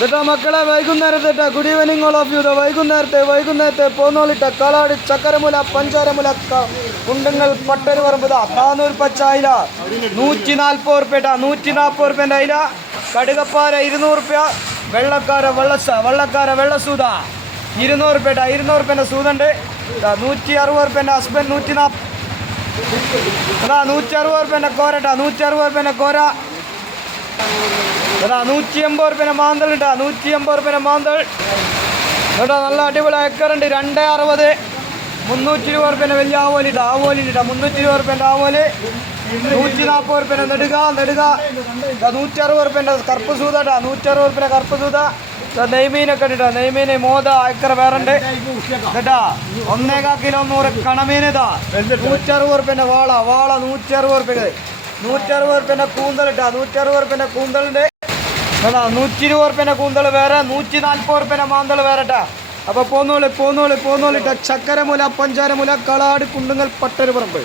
ഇതാ മക്കളെ വൈകുന്നേരത്തെ good evening all of you. വൈകുന്നേരത്തെ പോന്നോളിട്ട കളാട് ചക്കരമുല പഞ്ചാരമുല കുണ്ടുങ്ങൽ പട്ടരുപറമ്പ് താനൂർ പച്ചായില 140 റുപ്യ 140 റുപ്യൻ്റെ അയില. കടുകപ്പാര 200 റുപ്യ. വെള്ളക്കാര വെള്ളസൂത 200 റുപ്യ 200 റുപ്യൻ്റെ സൂതുണ്ട്. 160 റുപ്യൻ്റെ ഹസ്ബൻഡ് 160 റുപ്യൻ്റെ കോരട്ട 160 റുപ്യൻ്റെ കോര. 180 റുപ്യൻ്റെ മാന്തൾ ഇട്ടാ 180 റുപ്യൻ്റെ മാന്തൾ കേട്ടോ. നല്ല അടിപൊളി ഏക്കറുണ്ട് 260. 320 റുപ്യൻ്റെ വലിയ ആവോലിട്ട 320 റുപ്യൻ്റെ ആവോല്. 140 റുപ്യൻ്റെ നെടുക 160 റുപ്യൻ്റെ കറുപ്പ് സൂത ഇട്ടാ 160 റുപ്യൻ്റെ കറുപ്പ് സൂത. നെയ്മീനൊക്കെ ഇട്ടാ നെയ്മീന് മോത ഏക്കർ വേറെ ഉണ്ട് കേട്ടാ. 1.25 കിലോ 100 കണമീൻ ഇതാ 160 റുപ്യൻ്റെ വാള 160 റുപ്യ. 160 റുപ്യൻ്റെ കൂന്തൽ ഇട്ടാ 160 റുപ്യൻ്റെ കൂന്തലുണ്ട് കേട്ടാ. 120 റുപ്യൻ്റെ കൂന്തൽ വേറെ. 140 റുപ്യൻ്റെ മാന്തൾ വേറെ ഇട്ടാ. അപ്പോൾ പോന്നോളിട്ട ചക്കരമുല പഞ്ചാരമുല കളാട് കുണ്ടുങ്ങൽ പട്ടരുപറമ്പ്.